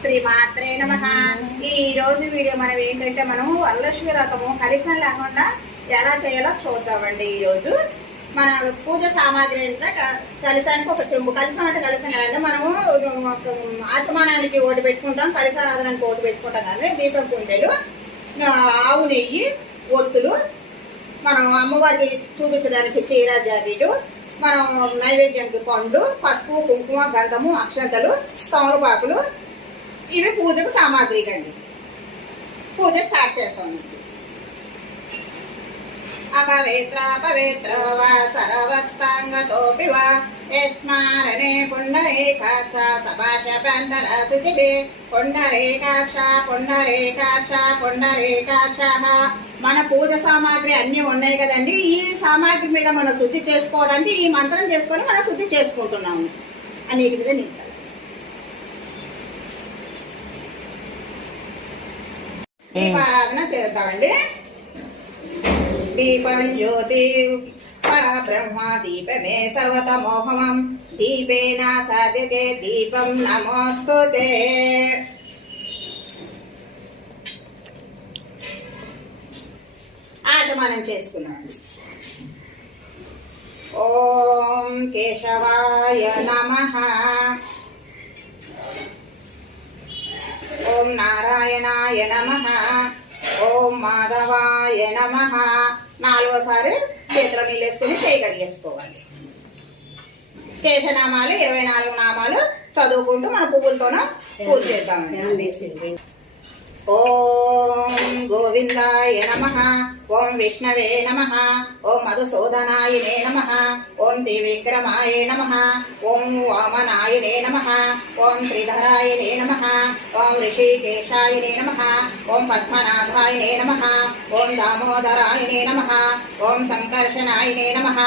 శ్రీమాత్రే నమ. ఈ రోజు వీడియో మనం ఏంటంటే మనము వరలక్ష్మి రకము కలిసం లేకుండా ఎలా చేయాలో చూద్దామండి ఈ రోజు. మన పూజ సామాగ్రి అంటే కలిసానికి ఒక చెంబు కలిసం అంటే కలిసం కదండి మనము ఒక ఆచమానానికి ఓటు పెట్టుకుంటాం కలిసారాధనానికి ఓటు పెట్టుకుంటాం కానీ దీపం పూజలు ఆవు నెయ్యి ఒత్తులు మనం అమ్మవారికి చూపించడానికి చీర జాబీలు మనం నైవేద్యానికి పండు పసుపు కుంకుమ గంధము అక్షంతలు తమలపాకులు ఇవి పూజకు సామాగ్రి అండి పూజ స్టార్ట్ చేస్తాం. అపవిత్ర పవిత్ర వా సర్వస్తాంగతోపి వా యస్మారణే పుండరీకాక్ష సభాష పందర శుచిభి పుండరీకాక్ష పుండరీకాక్ష పుండరీకాక్ష. మన పూజ సామాగ్రి అన్నీ ఉన్నాయి కదండి. ఈ సామాగ్రి మీద మనం శుద్ధి చేసుకోవడానికి ఈ మంత్రం చేసుకొని మనం శుద్ధి చేసుకుంటున్నాము. అనేది మీద నిలిచాలి దీపారాధన చేద్దామండి. దీపం జ్యోతి పరబ్రహ్మ దీపమే సర్వతమోహమం. దీపేన సాధ్యతే దీపం నమోస్తు ఆచమానం చేసుకున్నాం ఓం కేశవాయ నమ. ఓం నారాయణాయ నమ. ఓం మాధవాయ నమ. నాలుగోసారి చేతిలో నీళ్ళేసుకుని వేసుకుని చేసుకోవాలి. కేశనామాలు ఇరవై నాలుగు నామాలు చదువుకుంటూ మన పువ్వులతోన పూజ చేద్దామండి. ఓం గోవిందాయ నమ ఓం విష్ణవే నమ ఓం మధుసూదనాయనే నమ ఓం త్రివిక్రమాయ నమ ఓం వామనాయనే నమ ఓం త్రిధరాయనే నమ ఓం ఋషికేశాయనే నమ ఓం పద్మనాభాయనే నమ ఓం దామోదరాయనే నమ ఓం సంకర్షణాయనే నమ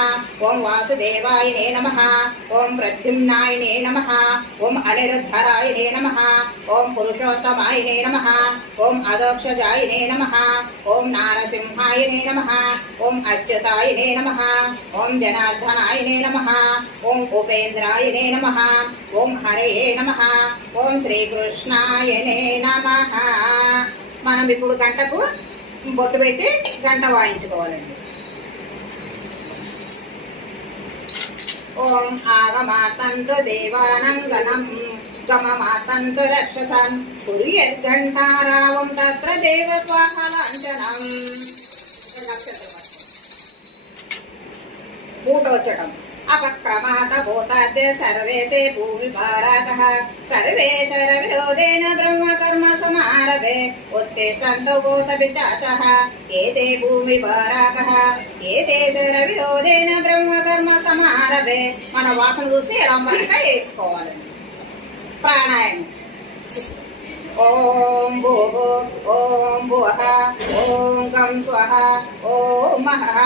ఓం వాసుదేవాయనే నమ ఓం ప్రద్యుమ్నాయనే నమ ఓం అనిరుద్ధరాయనే నమ ఓం పురుషోత్తమాయనే నమ ఓం అదోక్షజాయనే నమ. ఓం నారసింహాయనే నమ. ఓం అచ్యుతాయనే నమ. ఓం జనార్దనాయనే నమ. ఓం ఉపేంద్రాయనే నమ. ఓం హరయే నమ. ఓం శ్రీకృష్ణాయనే నమ. మనం ఇప్పుడు గంటకు బొట్టు పెట్టి గంట వాయించుకోవాలండి. ఓం ఆగమాతంతు దేవానంగనం. గమమాతంతు రక్షసం కుర్యద్ఘంటారావం తత్ర దేవత్వాహలాంఛనం మూటోచ్చటం అపక్రమాత భూతాద్య సర్వే తే భూమి భారాక సర్వే శర విరోధేన బ్రహ్మకర్మ సమారభే ఉత్తిష్టంతో భూత పిచాచః ఏతే భూమి భారాగః ఏతే శర విరోధేన బ్రహ్మకర్మ సమారభే మన వాసన చూసి ఎడం పక్క వేసుకోవాలండి ప్రాణాయామం ఓం భూభు ఓం భువః ఓం గం స్వః ఓం మహః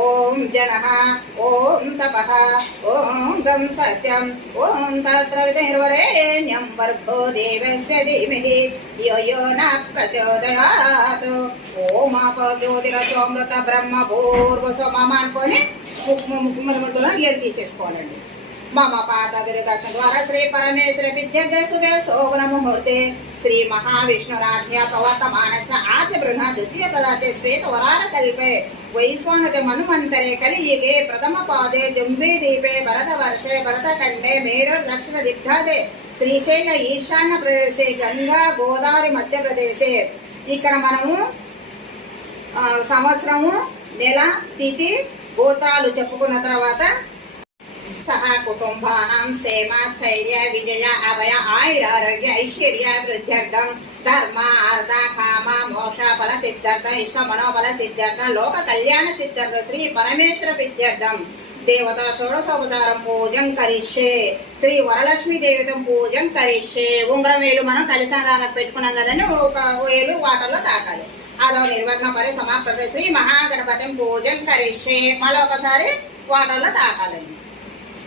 ఓం జనః ఓం తపః ఓం గం సత్యం ఓం తత్ర విధిర్వరేణ్యం వర్గో దేవస్య ధీమహి ధియో యో న ప్రచోదయాత్ ఓం అపజ్యోతిరసోమృత బ్రహ్మ పూర్వసో మమ అనుకొని ముక్కు ముక్కు ముక్కులో నీళ్ళు తీసేసుకోవాలండి మమ పాదగిరిదక్ష ద్వారా శ్రీ పరమేశ్వర విద్య శుభే శోభన ముహూర్తే శ్రీ మహావిష్ణురాజ్ఞ ప్రవర్తమానస ఆద్య బృహ ద్వితీయ పదార్థే శ్వేత వరార కల్పే వైశ్వానత మనుమంతరే కలియుగే ప్రథమ పాదే జంబీ దీపే భరత వర్షే భరత కండే మేరు దక్షిణ దిగ్భాదే శ్రీశైల ఈశాన్య ప్రదేశే గంగా గోదావరి మధ్యప్రదేశే ఇక్కడ మనము సంవత్సరము నెల తిథి గోత్రాలు చెప్పుకున్న తర్వాత సహా కుటుంబానాం క్షేమ స్థైర్య విజయ అభయ ఆయురారోగ్య ఐశ్వర్య వృద్ధ్యర్థం ధర్మ అర్థ కామ మోక్ష ఫల సిద్ధార్థం ఇష్ట మనోబల సిద్ధార్థం లోక కళ్యాణ సిద్ధార్థం శ్రీ పరమేశ్వర విద్యార్థం దేవత షోడశోపచారం పూజం కరిష్యే శ్రీ వరలక్ష్మి దేవతం పూజం కరిష్యే ఉంగరం వేలు మనం కలిశాలకు పెట్టుకున్నాం కదండి. ఒక వేలు వాటర్లో తాకాలి. అదో నిర్వహణ పరి సమాప్రత శ్రీ మహాగణపతి పూజం కరిష్యే. మళ్ళీ ఒకసారి వాటర్లో తాకాలండి.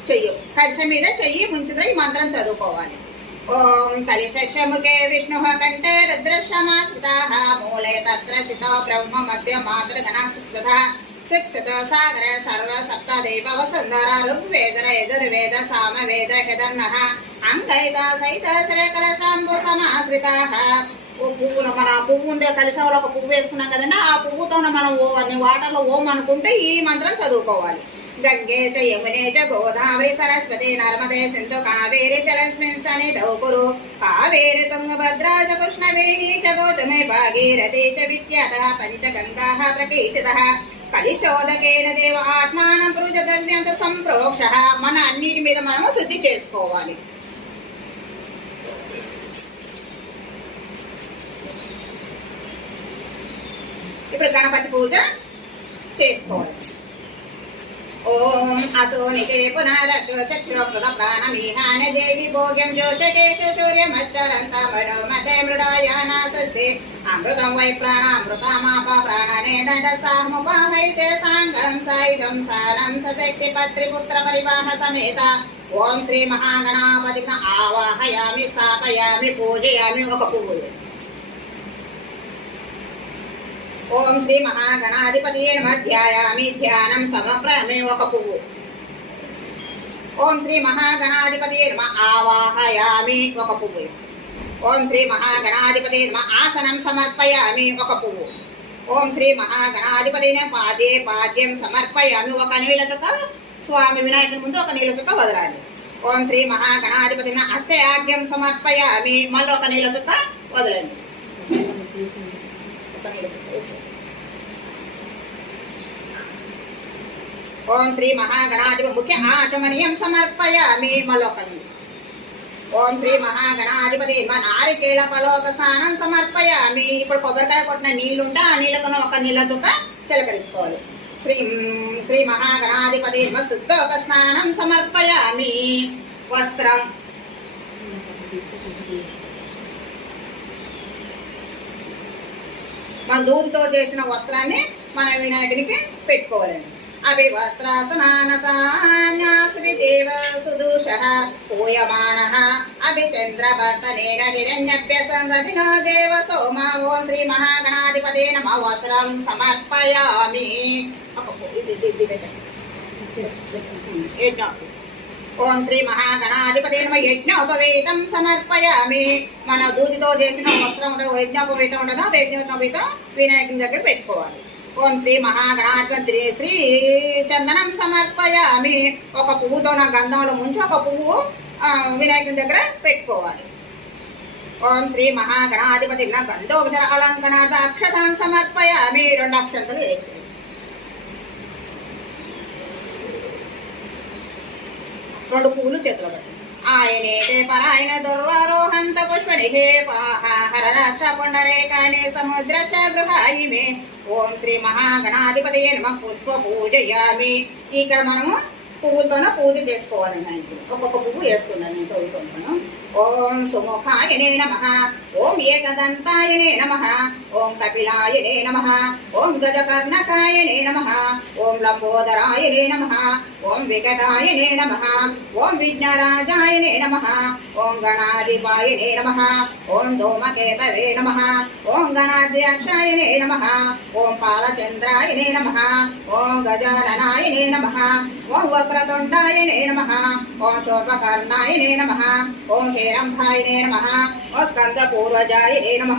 చెయ్యి. కలిసి మీద చెయ్యి ముంచుతో ఈ మంత్రం చదువుకోవాలి. ఓం కలిశముఖే విష్ణు కంఠే రుద్రశమాశ్రితా మూలే తత్ర సితో బ్రహ్మ మధ్య మాతృగణ శిక్షత శిక్షత సాగర సర్వ సప్త దేవ వసుంధర ఋగ్వేద యజుర్వేద సామవేద హెదర్ణ అంగైత సైత శ్రేకర శాంభు సమాశ్రిత. సమాశ్రితాః పువ్వును మన పువ్వు ఉండే కలిశంలో ఒక పువ్వు వేసుకున్నాం కదండి ఆ పువ్వుతో మనం ఓ అన్ని వాటర్లో ఓం అనుకుంటే ఈ మంత్రం చదువుకోవాలి. గంగే చ యమునే చ గోదావరి సరస్వతి నర్మదే సింధు కావేరి జలస్మిన్ సన్నిధౌ కురు కావేరి తుంగభద్రా చ కృష్ణవేణి చ గౌతమి భాగీరథి చ విద్యాతః పంచగంగాః ప్రకీర్తితః కలిశోదకేన దేవ ఆత్మానం పృజతవ్యంత సంప్రోక్ష మన అన్నిటి మీద మనం శుద్ధి చేసుకోవాలి. ఇప్పుడు గణపతి పూజ చేసుకోవాలి. ఓం అసోనికే పునరక్షో ప్రాణమీహాన దేవి భోగ్యం జోషకేషు సూర్యమచ్చరంత మడో మతే మృడాయాన స్వస్తి అమృతం వై ప్రాణామృతమాప ప్రాణనే దశసాముపాహైతే సాంగం సాయుధం సారం సశక్తి పత్రిపుత్ర పరివాహ సమేత ఓం శ్రీ మహాగణాపతి ఆవాహయామి స్థాపయామి పూజయామి ఒక పువ్వు ఓం శ్రీ మహాగణాధిపతి మధ్యాయామి ధ్యానం సమప్రమే ఒక పువ్వు ఓం శ్రీ మహాగణాధిపతి నమ. ఆవాహయామి ఒక పువ్వు ఓం శ్రీ మహాగణాధిపతి నమ. ఆసనం సమర్పయామి ఒక పువ్వు ఓం శ్రీ మహాగణాధిపతి పాదే పాద్యం సమర్పయామి. ఒక నీళ్ళ చుక్క స్వామి వినాయకుడి ముందు ఒక నీళ్ళ చుక్క వదలాలి. ఓం శ్రీ మహాగణాధిపతి అస్తే ఆగ్యం సమర్పయామి. మళ్ళీ ఒక నీళ్ళ చుక్క వదలండి ఒక నీళ్ళ చుక్క వేసేయండి. ఓం శ్రీ మహాగణాధిప ముఖ్య ఆచమనీయం సమర్పయామి మలోకం. ఓం శ్రీ మహాగణాధిపతి మా నారికేళ పలోక స్నానం సమర్పయామి. ఇప్పుడు కొబ్బరికాయ కొట్టిన నీళ్ళుంటే ఆ నీళ్ళతో ఒక నీళ్ళ చుక్క చిలకరించుకోవాలి. శ్రీ శ్రీ మహాగణాధిపతి శుద్ధ ఒక స్నానం సమర్పయామి. వస్త్రం మన దూదితో చేసిన వస్త్రాన్ని మన వినాయకునికి పెట్టుకోవాలండి. అవి వస్త్రాసనానసాన్యాస్మి దేవ సుదూష పూయమాన. అవి చంద్రభర్తనేన హిరణ్యభ్య సంరచినో దేవ సోమ ఓం శ్రీ మహాగణాధిపతే నమ. వస్త్రం సమర్పయామి. ఓం శ్రీ మహాగణాధిపతి నమ. యజ్ఞోపవేతం సమర్పయామి. మన దూదితో చేసిన వస్త్రం ఉంటే యజ్ఞోపవేతం ఉండదా యజ్ఞోపవేతం వినాయకుని దగ్గర పెట్టుకోవాలి. ఓం శ్రీ మహాగణాధిపతి శ్రీ చందనం సమర్పయామి. ఒక పువ్వుతో నా గంధంలో ముంచి ఒక పువ్వు వినాయకుని దగ్గర పెట్టుకోవాలి. ఓం శ్రీ మహాగణాధిపతి నా గంధోపచార అలంకనార్థ అక్షతాన్ని సమర్పయామి. రెండు అక్షంతలు వేసి. రెండు పువ్వులు చేతిలో పెట్టి ఆయనేతే పరాయణ దుర్వారోహంత పుష్ప నిషేపహరదాక్ష పుండరేకాణి సముద్ర గృహాయి మే ఓం శ్రీ మహాగణాధిపతి నమ. పుష్ప పూజయామి. ఇక్కడ మనము పువ్వులతోనే పూజ చేసుకోవాలండి ఆయనకి ఒక్కొక్క పువ్వు వేసుకున్నాను నేను చదువుకుంటాను ఓం సుముఖాయనే నమ. ఓం ఏకదంతాయనే నమ. ఓం కపిలాయనే నమ. ఓం గజకర్ణకాయనే నమ. ఓం లంబోదరాయనే నమ. ఓం వికటాయనే నమ ఓం విఘ్నరాజాయనే నమ ఓం గణాధిపాయనే నమ ఓం ధూమకేతవే నమ ఓం గణాధ్యక్షాయనే నమ ఓం పాలచంద్రాయనే నమ ఓం గజాననాయనే నమ ఓం వక్రతుండాయనే నమ ఓం శోభకర్ణాయనే నమ ఓం హేరంభాయనే నమ ఓం స్కందపూర్వజాయనే నమ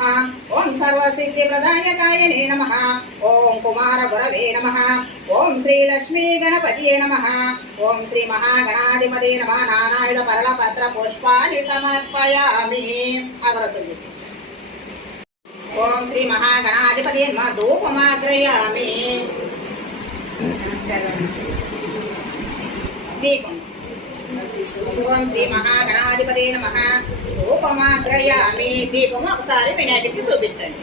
ఓం సర్వసిద్ధిప్రదాయకాయనే నమ ఓం కుమారగురవే నమ ఓం శ్రీ లక్ష్మీ గణపతియే నమ ఓం శ్రీ మహాగణాధిపతి నమ నానాయుధ పరల పత్ర పుష్పాన్ని సమర్పయామి అగరతులు ఓం శ్రీ మహాగణాధిపతి నమ ధూపమాగ్రయామి దీపం దీపము ఒకసారి వినాయకుడికి చూపించండి.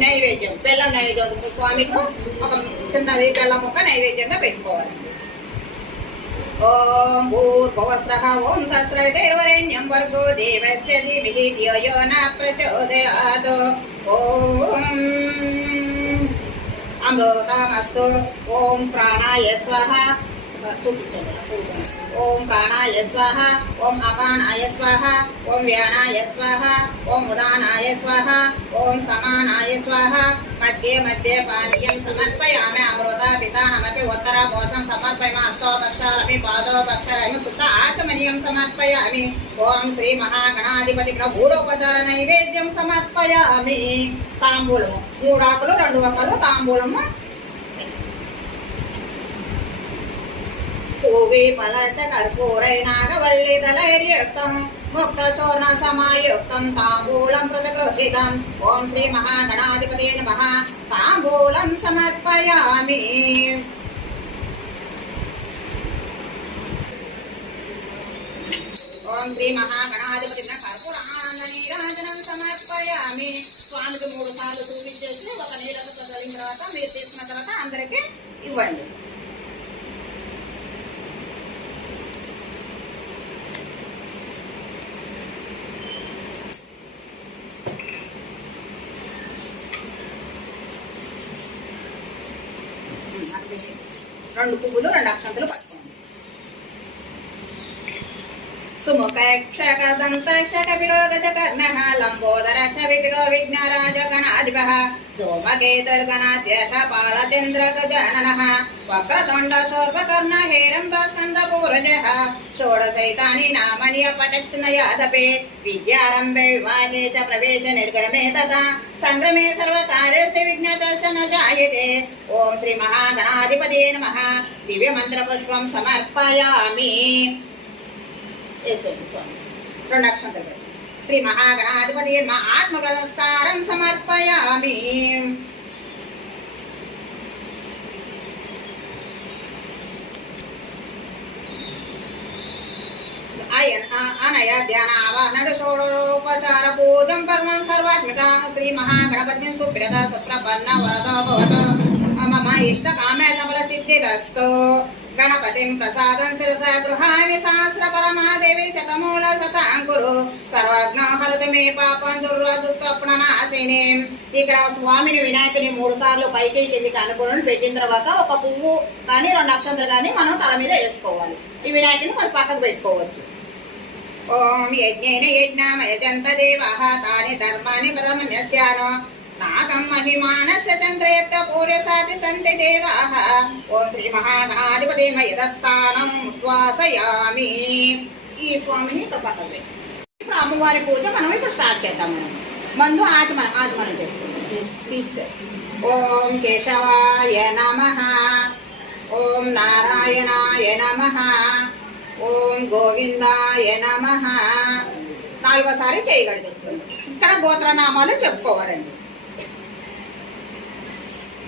నైవేద్యం. బెల్లం నైవేద్యం స్వామికి. ఒక చిన్నది బెల్లం ముక్క నైవేద్యంగా పెట్టుకోవాలి. ఓం భూర్భువస్రః ఓం తస్రవితైర్వరేణ్యం వర్గో దేవస్య ధీమహి ధియో యో న ప్రచోదయాత్. ఓం అమృతమస్తు. ఓం ప్రాణాయ స్వహ. ఓం ప్రాణాయ స్వాహ ఓం అపానాయ స్వాహ ఓం వ్యానాయ స్వాహ ఓం ఉదానాయ స్వాహ ఓం సమానాయ స్వాహ. మధ్యే మధ్యే పానీయం సమర్పయామి అమృత పితానమపి ఉత్తర పోషం సమర్పయామి అస్తోపక్షాలమి పాదోపక్షాలమి సుత ఆచమనీయం సమర్పయామి. ఓం శ్రీ మహాగణాధిపతి గూఢోపచార నైవేద్యం సమర్పయామి. తాంబూలము మూడాకులు రెండు ఒకలు తాంబూలము పూవి పలచ కర్పూరై నాగవల్లి దళైర్యుక్తం ముక్త చూర్ణ సమాయుక్తం తాంబూలం ప్రతిగృహీతం ఓం శ్రీ మహాగణాధిపతి నమ తాంబూలం సమర్పయామి ఓం శ్రీ మహాగణాధిపతి కర్పూర నీరాజనం సమర్పయామి స్వామికి మూడు సార్లు చూపించేసి ఒక నీళ్ళకు చదివిన తర్వాత మీరు తీసుకున్న తర్వాత అందరికీ ఇవ్వండి రెండు పువ్వులు రెండు అక్షంతలు పట్టుకోండి సుముఖక్షకదంతక్షక విలోగజ కర్ణ లంబోదరక్ష విగ్రో విఘ్నరాజ గణాధిప ధూమకేతుర్గణాధ్యక్ష పాలచంద్ర గజానన వక్రతుండ శోర్పకర్ణ హేరంబ స్కంద పూరజ షోడశైతాని నామని పటత్నయాదపే విద్యారంభే వివాహే చ ప్రవేశ నిర్గమే తథా సంగ్రమే వేసేయండి స్వామి. రెండు అక్షంతలు పెట్టి. శ్రీ మహాగణాధిపతి మా ఆత్మ ప్రదస్తారం సమర్పయామి. అనయ ధ్యాన పూజం సర్వాత్మిక. శ్రీ మహాగణపతి సుప్రద సుప్రపన్న వరదో భవత మమ ఇష్ట కామేణ సిద్ధిరస్తో. గణపతిం ప్రసాదం శిరస గృహామి సహస్ర పరమాదేవి శతమూల శతాంకురు సర్వజ్ఞ హరతు మే పాపం దుర్వదు స్వప్న నాశిని ఇక్కడ స్వామిని వినాయకుని మూడు సార్లు పైకి కిందికి అనుకుని పెట్టిన తర్వాత ఒక పువ్వు కానీ రెండు అక్షంతలు కానీ మనం తల మీద వేసుకోవాలి. ఈ వినాయకుని కొంచెం పక్కకు పెట్టుకోవచ్చు. ఓం యజ్ఞేన యజ్ఞామయజంత దేవ తాని ధర్మాని ప్రథమన్యస్యానో. నాగం అభిమానస్య చంద్రయత్త పూర్యసాతి సంతి దేవాః ఓం శ్రీ మహాగణాధిపతి మయదస్థానం ఉద్వాసయామి. ఈ స్వామిని పెట్టు. ఇప్పుడు అమ్మవారి పూజ మనం ఇప్పుడు స్టార్ట్ చేద్దాం మనం. మందు ఆచమనం ఆచమనం చేసుకుందాం ఓం కేశవాయ నమః. ఓం నారాయణాయ నమః. ఓం గోవిందాయ నమ. నాలుగోసారి చేయగలుగుతుంది ఇక్కడ గోత్రనామాలు చెప్పుకోవాలండి.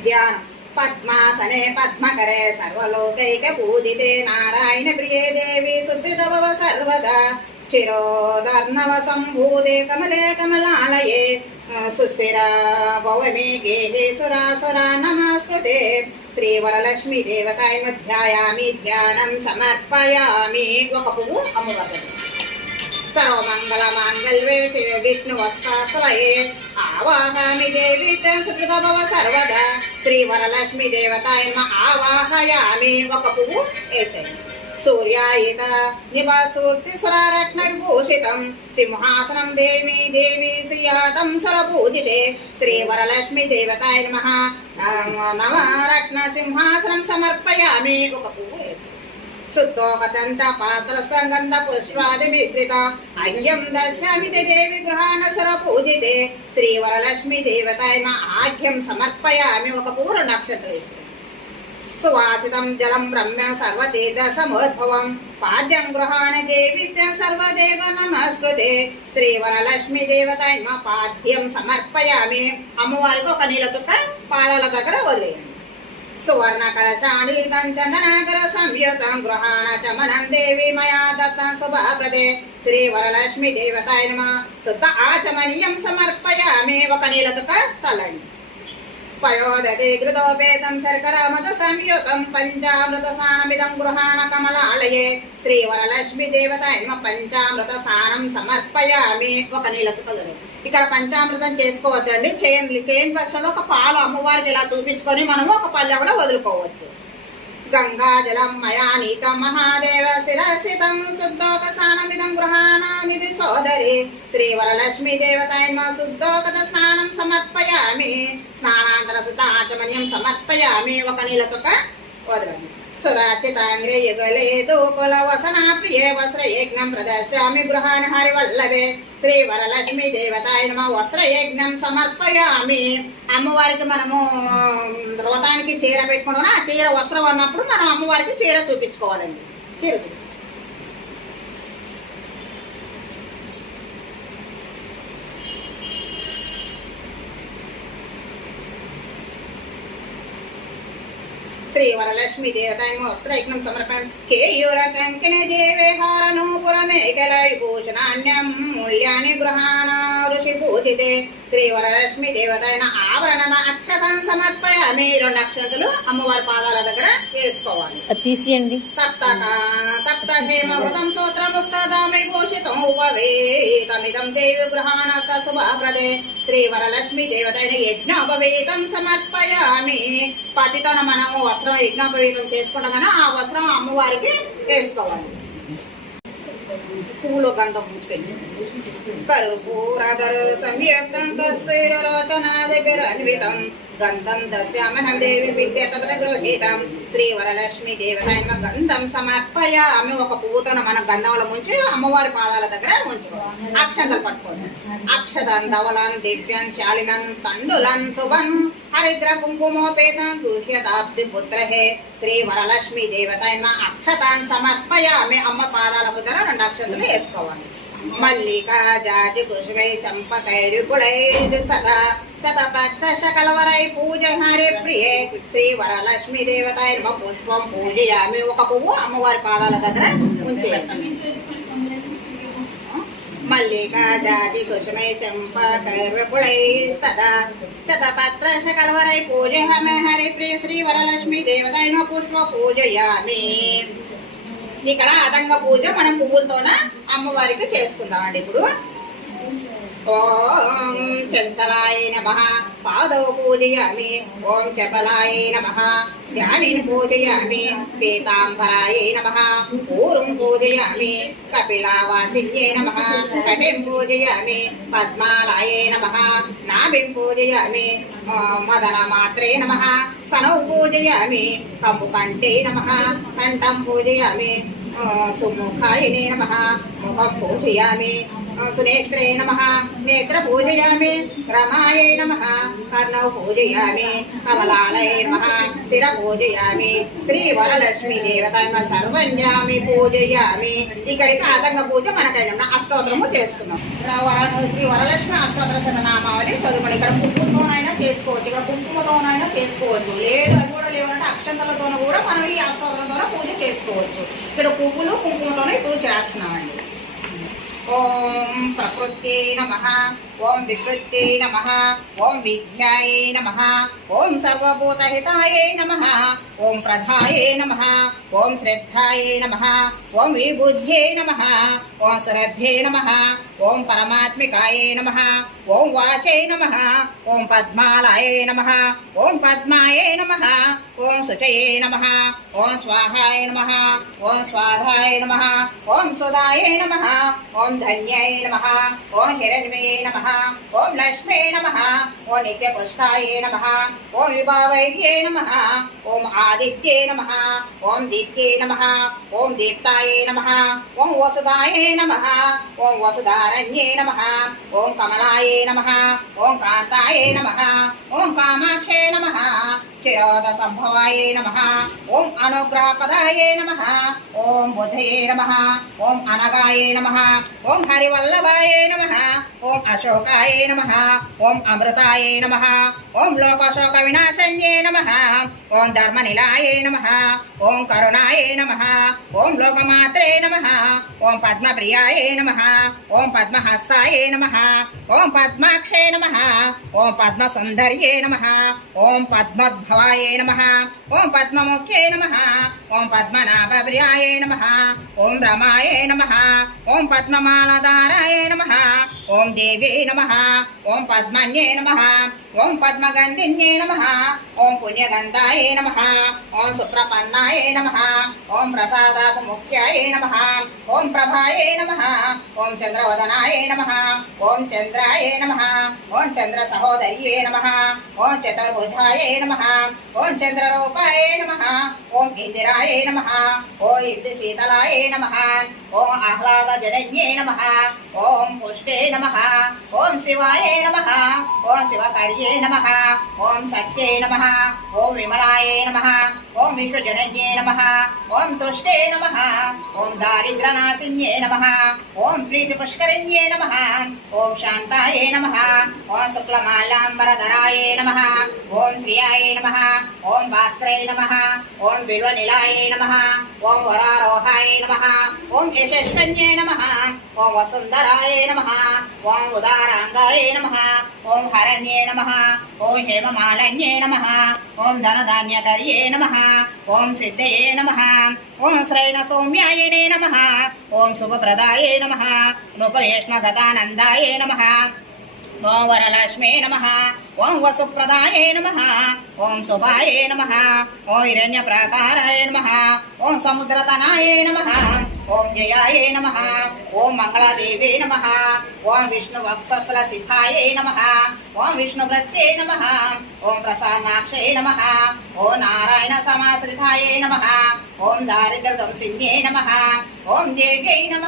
ధ్యానం పద్మాసనే పద్మకరే సర్వలోకైక పూజితే నారాయణ ప్రియే దేవి సుప్రీత భవ సర్వదా చిరోదర్ణవ సంభూతే కమలే కమలాలయే సుస్థిర భవమే గేహే సురాసురా నమస్కృతే శ్రీవరలక్ష్మీ దేవతాయ మధ్యాయామి ధ్యానం సమర్పయామి ఒక పువ్వు అమ్మవారి సర్వమంగళ మాంగళ్యే శివ విష్ణు వస్తాస్థలయే ఆవాహామి దేవి సుకృత భవ సర్వదా. శ్రీవరలక్ష్మీ దేవతాయ ఆవాహయామి ఒక పువ్వు వేసేయండి సూర్యాయిత నివాసూర్తి సురారత్న విభూషితం సింహాసనం దేవి దేవి శ్రియాతం సురపూజితే శ్రీ వరలక్ష్మి దేవతాయ నమ. నవరత్న సింహాసనం సమర్పయామి ఒక పువ్వు శుద్ధోకదంత పాత్ర సంగంధ పుష్పాది మిశ్రిత అయ్యం దశ్యామి దేవి గృహాన పూజితే శ్రీవరలక్ష్మి దేవతాయ ఆఘ్యం సమర్పయామి ఒక పూర్వ నక్షత్ర సువాసితం జలం రమ్య సర్వతీర్థ సమోద్భవం పాద్యం గృహాణ దేవి సర్వదేవ నమస్కృతే శ్రీవరలక్ష్మి దేవత పాద్యం సమర్పయామి అమ్మవారికి ఒక నీళ్ళ చుక్క పాదాల దగ్గర వదిలేయండి। సువర్ణ కలశానీతం చందనాగర సంయుతం గృహాణ చమనం దేవి మయా దత్త శుభప్రదే శ్రీ వరలక్ష్మి దేవతాయ నమ శుద్ధ ఆచమనీయం సమర్పయామి ఒక నీళ్ళ శర్కర సంయుతం పంచామృత స్నానమిదం గృహాణ కమలాలయే శ్రీ వరలక్ష్మి పంచామృత స్నానం సమర్పయామి ఒక నీళ్ళ చుక్కలు ఇక్కడ పంచామృతం చేసుకోవచ్చు అండి చేయని చేయని పక్షంలో ఒక పాలు అమ్మవారికి ఇలా చూపించుకొని మనము ఒక పల్లెంలో వదులుకోవచ్చు. గంగాజలం మయా నీతం మహాదేవ శిరసితం శుద్ధోక స్నానమిదం గృహాణామిది సోదరి శ్రీవరలక్ష్మీ దేవతాయన్మ శుద్ధోకత స్నానం సమర్పయామి స్నానాంతర సుతాచమన్యం సమర్పయామి ఒక నీళ్ళ చొక్క వదలండి సురాక్షితాంగ్రే యుగలే దూకుల వసన ప్రియే వస్త్రయజ్ఞం ప్రదర్శామి గృహాన్ని హరివల్లభే శ్రీ వరలక్ష్మీ దేవతాయ నమ వస్త్రయజ్ఞం సమర్పయామి అమ్మవారికి మనము వ్రతానికి చీర పెట్టుకుంటున్నా ఆ చీర వస్త్రం అన్నప్పుడు మనం అమ్మవారికి చీర చూపించుకోవాలండి. చీర శ్రీ వరలక్ష్మి దేవతాయ వస్త్రయజ్ఞం సమర్పణ. కేయూర కంకిణ దేవే హారనూపుర మేఘల విభూషణాన్యం మూల్యాని గృహాణ ఋషి పూజితే. శ్రీ వరలక్ష్మి దేవతాయన ఆవరణ అక్షతం సమర్పయామి రెండు అక్షతలు అమ్మవారి పాదాల దగ్గర వేసుకోవాలి. తీసియండి. తప్తక తప్త హేమ హృతం సూత్రముక్త దామి భూషితం ఉపవేతమిదం దేవి గృహాణ శుభప్రదే శ్రీ వరలక్ష్మి దేవతైన యజ్ఞోపవేతం సమర్పయామి. పతితన మనము వస్త్రం యజ్ఞోపవేతం చేసుకుంటాం ఆ వస్త్రం అమ్మవారికి వేసుకోవాలి. పూలో గంధం ముంచుకెళ్ళి కర్పూరగరు సంయుక్తం కస్తూరరోచనాదిభిరన్వితం గంధం దశ్యామహం దేవి విద్యతపద గృహీతం శ్రీ వరలక్ష్మి దేవతాయన గంధం సమర్పయామి ఒక పువ్వుతో మన గంధంలో ముంచి అమ్మవారి పాదాల దగ్గర ఉంచుకోవాలి అక్షతలు పట్టుకోండి. అక్షతం ధవలం దివ్యం శాలినం తండులం శుభం హరిద్ర కుంకుమోపేతం గుహ్యతాబ్ది పుత్రహే. శ్రీ వరలక్ష్మి దేవతాయన అక్షతాన్ సమర్పయామి. అమ్మ పాదాల దగ్గర రెండు అక్షతలు వేసుకోవాలి. మల్లికా జాతి కుశవై చంపకైరుకులై సదా శతపక్ష కలవరై పూజ హరి ప్రియే శ్రీ వరలక్ష్మి దేవతాయ నమ పుష్పం పూజయామి ఒక పువ్వు అమ్మవారి పాదాల దగ్గర ఉంచేయాలి మల్లికా జాతి కుసుమై చంప కైర్వకుళై సదా శతపత్ర కలవరై పూజ హరి ప్రియ శ్రీ వరలక్ష్మి దేవతాయ నమ పుష్ప పూజయామి. ఇక్కడ అదంగ పూజ మనం పువ్వులతోన అమ్మవారికి చేసుకుందామండి ఇప్పుడు. ఓం చంచలాయ నమ. పాదౌ పూజయామి. ఓం చపలాయ నమ. జానిని పూజయామి. పీతాంబరాయ నమ. ఊరుం పూజయామి. కపిలావాసిన్యే నమ. కటిం పూజయామి. పద్మాలాయ నమ. నాభిం పూజయామి. మదన మాత్రే నమ. సనౌ పూజయామి. కంబుకంఠే నమ. కంఠం పూజయామి. సుముఖాయనే నమ ముఖం పూజయామి. సునేత్రే నమ నేత్ర పూజయామి. రమాయే నమ కర్ణౌ పూజయామి. కమలాలయ నమ స్థిర పూజయామి. శ్రీ వరలక్ష్మి దేవత సర్వంజామి పూజయామి. ఇక్కడికి ఆతంక పూజ మనకైనా అష్టోత్తరము చేసుకున్నాం వర- శ్రీ వరలక్ష్మి అష్టోత్తర శతనామావళి చదువుకోండి ఇక్కడ కుంకుమతోనైనా చేసుకోవచ్చు. ఇక్కడ కుంకుమతోనైనా చేసుకోవచ్చు. లేదు అది కూడా లేవంటే అక్షంతలతోనూ కూడా మనం ఈ అష్ట చేసుకోవచ్చు. ఇక్కడ పువ్వులు కుంకుమతోనే ఇప్పుడు చేస్తున్నామండి. ఓం ప్రకృతి నమ. ఓం వికృత్యై నమ ఓం విద్యాయై నమ ఓం సర్వభూతహితాయై నమ ఓం ప్రధాయై నమ ఓం శ్రద్ధాయై నమ ఓం విబుద్ధ్యై నమ ఓం సురభ్యై నమ ఓం పరమాత్మికాయై నమ ఓం వాచై నమ ఓం పద్మాలయై నమ ఓం పద్మాయై నమ ఓం శుచయే నమ ఓం స్వాహాయ నమ ఓం స్వాధాయ నమ ఓం సుధాయ నమ ఓం ధన్యాయ నమ ఓం హిరణ్యే నమ ఓం లక్ష్మీ నమ ఓ నిత్య నిత్యపుష్టాయ నమ ఓం విభావైర్యే నమ ఓం ఆదిత్యే నమ ఓం దిత్యే నమ ఓం దీప్తాయ నమ ఓం వసుధాయ నమ ఓం వసుధారణ్యే నమ ఓం కమలాయ నమ ఓం కాంతాయ నమ ఓం కామాక్షే నమ చిరోద సంభవాయ నమ ఓం అనుగ్రహపదాయ నమ ఓం బుధయే నమ ఓం అనగాయ నమ ఓం హరివల్లభాయ నమ ఓం అశోక నమ ఓం అమృతాయ నమ ఓం లోకశోక వినాశన్యే నమ ఓం ధర్మనిలాయ నమ ఓం కరుణాయ నమ ఓం లోకమాత్రే నమ ఓం పద్మప్రియాయ నమ ఓం పద్మహస్తాయ నమ ఓం పద్మాక్షే నమ ఓం పద్మసుందర్యే నమ ఓం పద్మోద్భవాయ నమ ఓం పద్మముఖ్యే నమ. ఓం పద్మనాభప్రియాయ నమ. ఓం రమాయ నమ. ఓం పద్మమాలధారాయ నమ. ఓం దేవ్యై నమ. ఓం పద్మన్యే నమ. ఓం పద్మగంధిన్యే నమ. ఓం పుణ్యగంధాయ నమ. ఓం సుప్రపన్నాయ నమ. ఓం ప్రసాదాకు ముఖ్యాయ నమ. ఓం ప్రభాయ నమ. ఓం చంద్రవదనాయ నమ. ఓం చంద్రాయ నమ. ఓం చంద్ర సహోదర్యే నమ. ఓం చతుర్భుజాయ నమ. ఓం చంద్రరూపాయ నమ. ఓం ఇందిరాయ నమ ఓం ఇందు శీతలాయ నమ ఓం ఆహ్లాద జనన్యే నమ ఓం పుష్టే నమ ఓం శివాయ నమ ఓం శివకార్యే నమ ఓం సత్యే నమ ఓం విమలాయ నమ ఓం విశ్వజనన్యే నమ ఓం తుష్టే నమ ఓం దారిద్రనాశిన్యే నమ ఓం ప్రీతి పుష్కరిణ్యే నమ ఓం శాంతాయ నమ ఓం శుక్లమాలాంబరధరాయ నమ ఓం శ్రియాయ నమ ఓం భాస్కరే నమ ఓం బిల్వనిలాయ నమ ఓం వరారోహాయ నమ ఓం యశస్వన్యే నమ ఓం వసుంధరాయ నమ ఓం ఉదారాంగాయ నమ ఓం హరణ్యే నమ ఓం హేమమాలన్యే నమ ఓం ధనధాన్యకర్యే నమ ఓం సిద్ధయే నమ ఓం శ్రైన సౌమ్యాయనే నమ ఓం శుభప్రదాయే నమ నృపయేష్మగతానందాయ నమ ఓం వరలక్ష్మే నమ ఓం వసుప్రదాయ నమ. ఓం శుభాయ నమ. ఓం హిరణ్య ప్రాకారాయ నమ. ఓం సముద్రతనాయ నమ. ఓం జయాయ నమ. ఓం మంగళాదేవే నమ. ఓం విష్ణు వక్షస్థల సిద్ధాయ నమ. ఓం విష్ణు ప్రత్యే నమ. ఓం ప్రసన్నాక్షే నమ. ఓం నారాయణ సమాశ్రితాయ నమ. ఓం దారిద్ర్యంసిన్యే నమ. ఓం దేవ్యై నమ.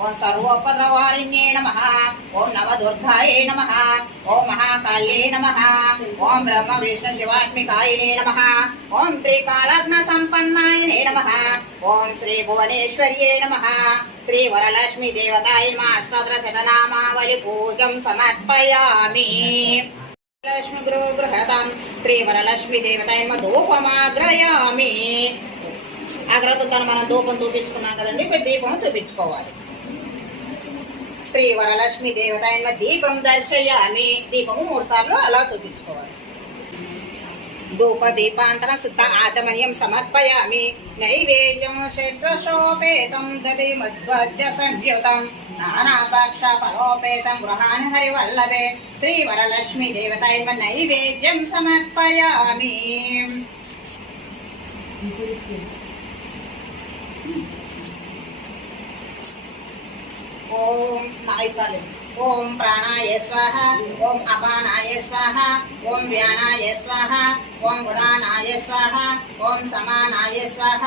ఓం సర్వోపద్రవారిణ్యే నమ. ఓం నవదుర్గాయే నమ. ఓం మహాకాళ్యే నమ. ఓం బ్రహ్మ విష్ణు శివాత్మికాయనే నమ. ఓం త్రికాలగ్న సంపన్నాయనే నమ. ఓం శ్రీ భువనేశ్వర్యే నమ. శ్రీ వరలక్ష్మి దేవతాయ మా అష్టోత్తర శతనామావళి పూజం సమర్పయామి. లక్ష్మి గృహ గృహతాం శ్రీ వరలక్ష్మి దేవతాయ ధూపమాగ్రయామి అగ్రతుతాను మనం ధూపం చూపించుకున్నాం కదండి ఇప్పుడు దీపం చూపించుకోవాలి. శ్రీవరలక్ష్మి వరలక్ష్మి దీపం దర్శయామి. దీపము మూడు సార్లు అలా చూపించుకోవాలి. ధూప దీపాంతర శుద్ధ ఆచమనీయం సమర్పయామి. నైవేద్యం షడ్రశోపేతం దది మధ్వజ్య సంయుతం. నానాభక్ష ఫలోపేతం గృహాన్ హరివల్లభే శ్రీవరలక్ష్మి వరలక్ష్మి నైవేద్యం సమర్పయామి ఓం నాయసాలి ఓం ప్రాణాయ స్వాహ ఓం అపానాయ స్వాహ ఓం వ్యానాయ స్వాహ ఓం ఉదానాయ స్వాహ ఓం సమానాయ స్వాహ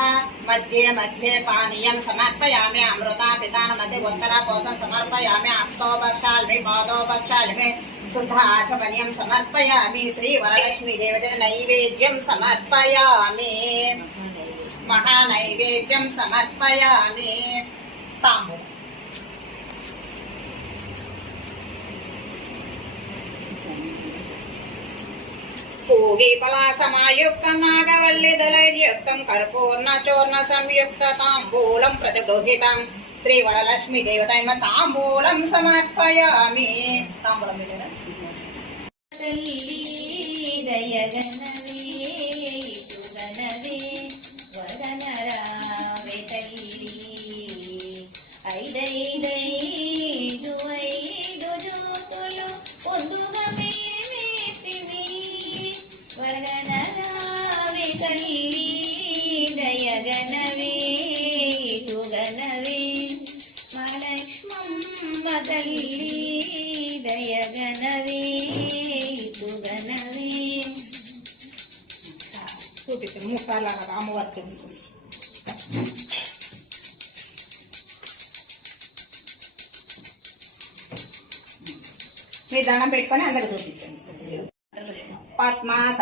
మధ్యే మధ్యే పానీయం సమర్పయామి అమృత పితాన మధ్య ఉత్తర కోసం సమర్పయామి అస్తోపక్షాల్మి పాదోపక్షాల్మి శుద్ధ ఆచమనీయం సమర్పయామి శ్రీ వరలక్ష్మి దేవత నైవేద్యం సమర్పయామి మహానైవేద్యం సమర్పయామి తాంబూలం పూగీపలాసమాయుక్తం నాగవల్లిదలైర్యుక్తం కర్పూర్ణ చూర్ణ సంయుక్త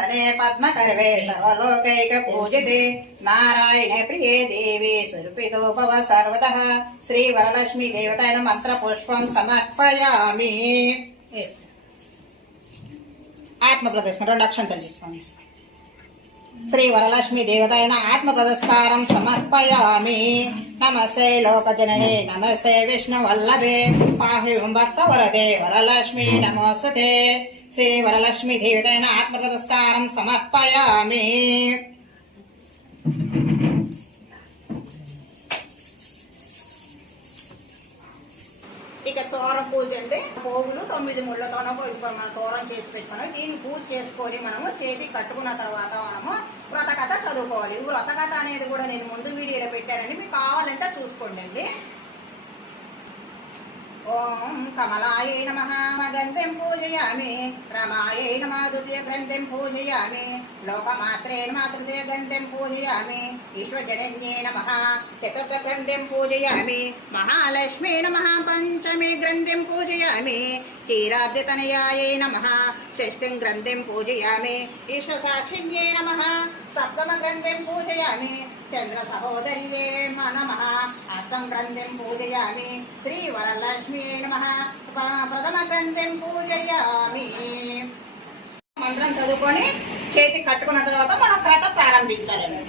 పద్మాసనే పద్మకర్వే సర్వలోకైక పూజితే నారాయణే ప్రియే దేవి సురపితో భవ సర్వత శ్రీ వరలక్ష్మి దేవతైన మంత్ర పుష్పం సమర్పయామి ఆత్మ ప్రదర్శన రెండు అక్షంతం తీసుకోండి। శ్రీ వరలక్ష్మి దేవతైన ఆత్మ ప్రదస్కారం సమర్పయామి। నమస్తే లోకజననే నమస్తే విష్ణు వల్లభే పాహి భక్త వరదే వరలక్ష్మి నమోస్తుతే। శ్రీ వరలక్ష్మి దేవతైన ఆత్మప్రదస్థానం సమర్పయామి ఇక తోరం పూజ అంటే పోగులు తొమ్మిది ముళ్ళతోనో ఇప్పుడు మనం తోరం చేసి పెట్టుకున్నాం. దీన్ని పూజ చేసుకొని మనము చేతి కట్టుకున్న తర్వాత మనము వ్రతకథ చదువుకోవాలి. వ్రతకథ అనేది కూడా నేను ముందు వీడియోలో పెట్టానని మీకు కావాలంటే చూసుకోండి అండి ఓం కమలాయై నమ గంధం పూజయామి రమాయై నమ ద్వితీయ గ్రంథం పూజయామి లోకమాత్రే నమ తృతీయ గ్రంథం పూజయామి ఈశ్వరజనన్యే నమ చతుర్థ గ్రంథం పూజయామి మహాలక్ష్మీ నమ పంచమే గ్రంథం పూజయామి క్షీరాబ్దతనయాయై నమ షష్ఠం గ్రంథం పూజయామి చంద్ర నమ సప్తమ చంద్ర నమ అష్టం గ్రంథం పూజయామి శ్రీ వరలక్ష్మీ నమ ప్రథమ గ్రంథం పూజయామి మంత్రం చదువుకొని చేతి కట్టుకున్న తర్వాత మనం కథ ప్రారంభించాలండి